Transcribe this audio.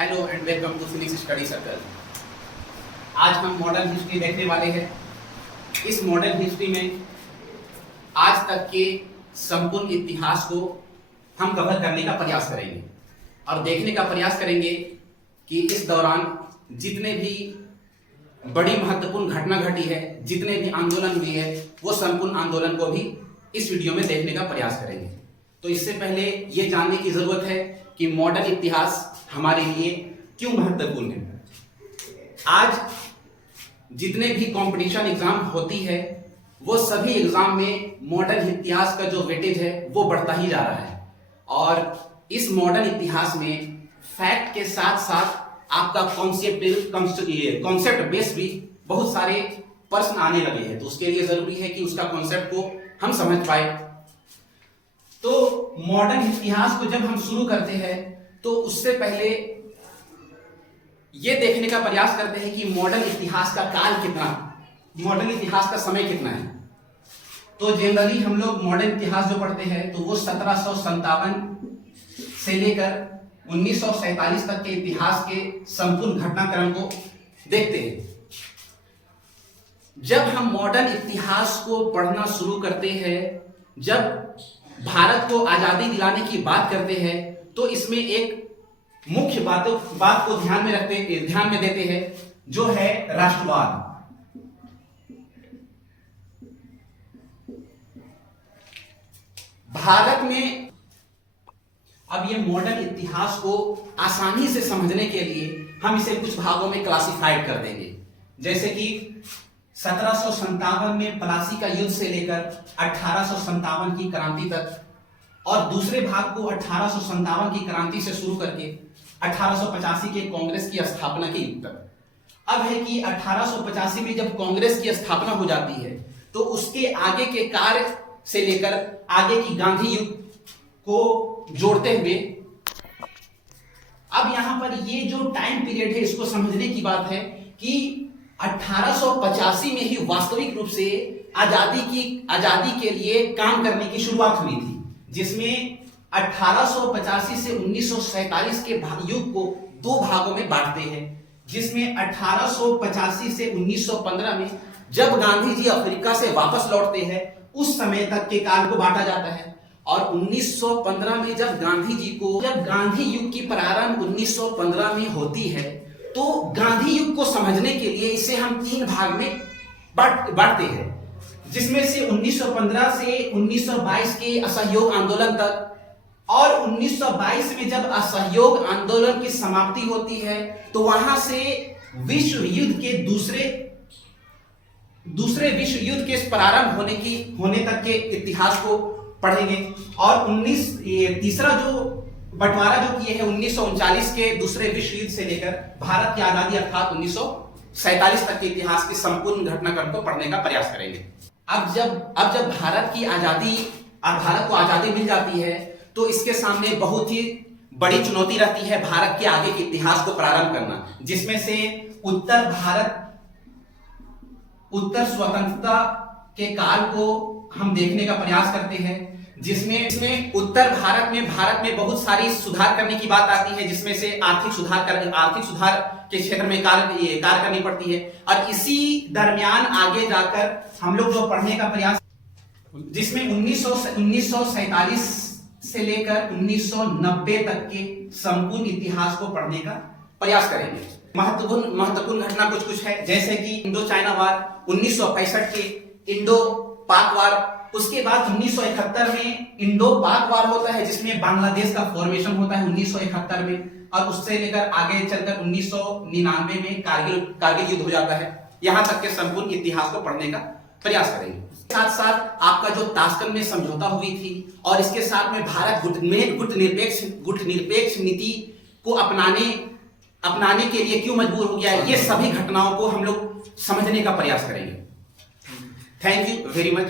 Hello and welcome to Phoenix study circle. आज हम modern history देखने वाले हैं। इस मॉडर्न हिस्ट्री में आज तक के संपूर्ण इतिहास को हम कवर करने का प्रयास करेंगे और देखने का प्रयास करेंगे कि इस दौरान जितने भी बड़ी महत्वपूर्ण घटना घटी है, जितने भी आंदोलन हुए हैं, वो संपूर्ण आंदोलन को भी इस वीडियो में देखने का प्रयास करेंगे। तो इससे पहले ये जानने की जरूरत है कि मॉडर्न इतिहास हमारे लिए क्यों महत्वपूर्ण है। आज जितने भी कंपटीशन एग्जाम होती है, वो सभी एग्जाम में मॉडर्न इतिहास का जो वेटेज है वो बढ़ता ही जा रहा है। और इस मॉडर्न इतिहास में फैक्ट के साथ साथ आपका कॉन्सेप्ट बेस भी बहुत सारे प्रश्न आने लगे हैं। तो उसके लिए जरूरी है कि उसका कॉन्सेप्ट को हम समझ पाए। तो मॉडर्न इतिहास को जब हम शुरू करते हैं तो उससे पहले यह देखने का प्रयास करते हैं कि मॉडर्न इतिहास का काल कितना, मॉडर्न इतिहास का समय कितना है। तो जनरली हम लोग मॉडर्न इतिहास जो पढ़ते हैं तो वो 1757 से लेकर 1947 तक के इतिहास के संपूर्ण घटनाक्रम को देखते हैं। जब हम मॉडर्न इतिहास को पढ़ना शुरू करते हैं, जब भारत को आजादी दिलाने की बात करते हैं, तो इसमें एक मुख्य बात को ध्यान में देते हैं, जो है राष्ट्रवाद। भारत में अब ये मॉडर्न इतिहास को आसानी से समझने के लिए हम इसे कुछ भागों में क्लासिफाइड कर देंगे। जैसे कि 1757 में प्लासी का युद्ध से लेकर 1857 की क्रांति तक, और दूसरे भाग को 1857 की क्रांति से शुरू करके 1885 के कांग्रेस की स्थापना के युग तक। अब है कि 1885 में जब कांग्रेस की स्थापना हो जाती है तो उसके आगे के कार्य से लेकर आगे की गांधी युग को जोड़ते हुए अब यहां पर ये जो टाइम पीरियड है, इसको समझने की बात है कि 1885 में ही वास्तविक रूप से आजादी के लिए काम करने की शुरुआत हुई थी, जिसमें 1885 से 1947 के युग को दो भागों में बांटते हैं। जिसमें 1885 से 1915 में जब गांधी जी अफ्रीका से वापस लौटते हैं, उस समय तक के काल को बांटा जाता है। और 1915 में जब गांधी युग की प्रारंभ 1915 में होती है, तो गांधी युग को समझने के लिए इसे हम तीन भाग में बांटते हैं, जिसमें से 1915 से 1922 के असहयोग आंदोलन तक, और 1922 में जब असहयोग आंदोलन की समाप्ति होती है तो वहां से विश्व युद्ध के दूसरे विश्व युद्ध के प्रारंभ होने तक के इतिहास को पढ़ेंगे। और तीसरा जो बंटवारा जो किए हैं 1939 के दूसरे विश्व युद्ध से लेकर भारत की आजादी अर्थात 1947 तक के इतिहास के संपूर्ण घटनाक्रम को पढ़ने का प्रयास करेंगे। अब जब भारत को आजादी मिल जाती है तो इसके सामने बहुत ही बड़ी चुनौती रहती है भारत के आगे के इतिहास को प्रारंभ करना, जिसमें से उत्तर स्वतंत्रता के काल को हम देखने का प्रयास करते हैं, जिसमें उत्तर भारत में बहुत सारी सुधार करने की बात आती है, जिसमें से आर्थिक सुधार के क्षेत्र में कार्य करनी पड़ती है। और इसी दरमियान आगे जाकर हम लोग जो पढ़ने का प्रयास, जिसमें 1947 से लेकर 1990 तक के संपूर्ण इतिहास को पढ़ने का प्रयास करेंगे। महत्वपूर्ण घटना कुछ है, जैसे कि इंडो चाइना वार, 1965 के इंडो पाक वार, उसके बाद 1971 में इंडो पाक वार होता है, जिसमें बांग्लादेश का फॉर्मेशन होता है 1971 में, और उससे लेकर आगे चलकर 1999 में कारगिल युद्ध हो जाता है। यहां तक के संपूर्ण इतिहास को पढ़ने का प्रयास करेंगे। साथ साथ आपका जो ताशकंद में समझौता हुई थी, और इसके साथ में भारत गुट निरपेक्ष नीति को अपनाने के लिए क्यों मजबूर हो गया, ये सभी घटनाओं को हम लोग समझने का प्रयास करेंगे। Thank you very much.